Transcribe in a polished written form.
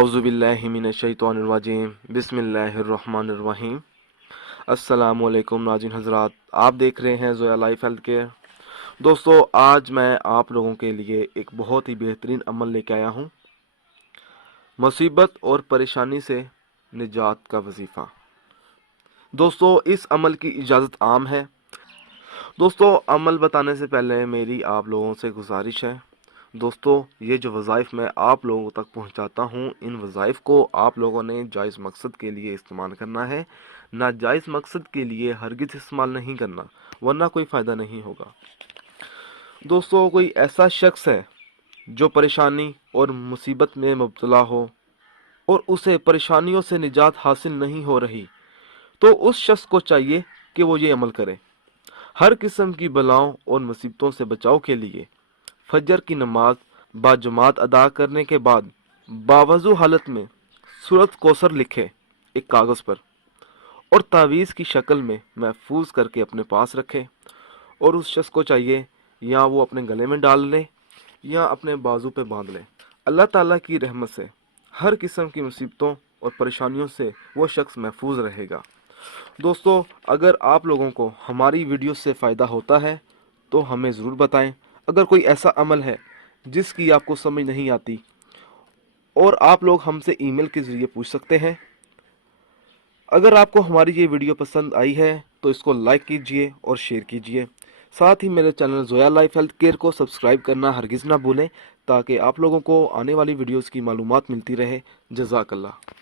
आऊज़ु बिल्लाहि मिनश्शैतानिर्रजीम बिस्मिल्लाहिर्रहमानिर्रहीम। अस्सलामु अलैकुम नाज़रीन हज़रात, आप देख रहे हैं ज़ोया लाइफ हेल्थ केयर। दोस्तों, आज मैं आप लोगों के लिए एक बहुत ही बेहतरीन अमल लेके आया हूँ, मुसीबत और परेशानी से निजात का वजीफ़ा। दोस्तों, इस अमल की इजाज़त आम है। दोस्तों, अमल बताने से पहले मेरी आप लोगों से गुजारिश है, दोस्तों, ये जो वज़ाइफ मैं आप लोगों तक पहुंचाता हूं, इन वज़ाइफ को आप लोगों ने जायज़ मकसद के लिए इस्तेमाल करना है, नाजायज़ मकसद के लिए हरगिज़ इस्तेमाल नहीं करना, वरना कोई फ़ायदा नहीं होगा। दोस्तों, कोई ऐसा शख्स है जो परेशानी और मुसीबत में मुब्तला हो और उसे परेशानियों से निजात हासिल नहीं हो रही, तो उस शख्स को चाहिए कि वो ये अमल करे। हर किस्म की बलाओं और मुसीबतों से बचाव के लिए फजर की नमाज बाजमात अदा करने के बाद बावजू हालत में सूरत कौसर लिखे एक कागज़ पर और तावीज़ की शक्ल में महफूज करके अपने पास रखे, और उस शख्स को चाहिए या वो अपने गले में डाल ले या अपने बाजू पे बांध ले। अल्लाह ताला की रहमत से हर किस्म की मुसीबतों और परेशानियों से वो शख्स महफूज रहेगा। दोस्तों, अगर आप लोगों को हमारी वीडियो से फ़ायदा होता है तो हमें ज़रूर बताएं। अगर कोई ऐसा अमल है जिसकी आपको समझ नहीं आती, और आप लोग हमसे ईमेल के ज़रिए पूछ सकते हैं। अगर आपको हमारी ये वीडियो पसंद आई है तो इसको लाइक कीजिए और शेयर कीजिए। साथ ही मेरे channel Zoya life health care को सब्सक्राइब करना हरगिज़ ना भूलें, ताकि आप लोगों को आने वाली वीडियोज़ की मालूमात मिलती रहे। जज़ाकल्लाह।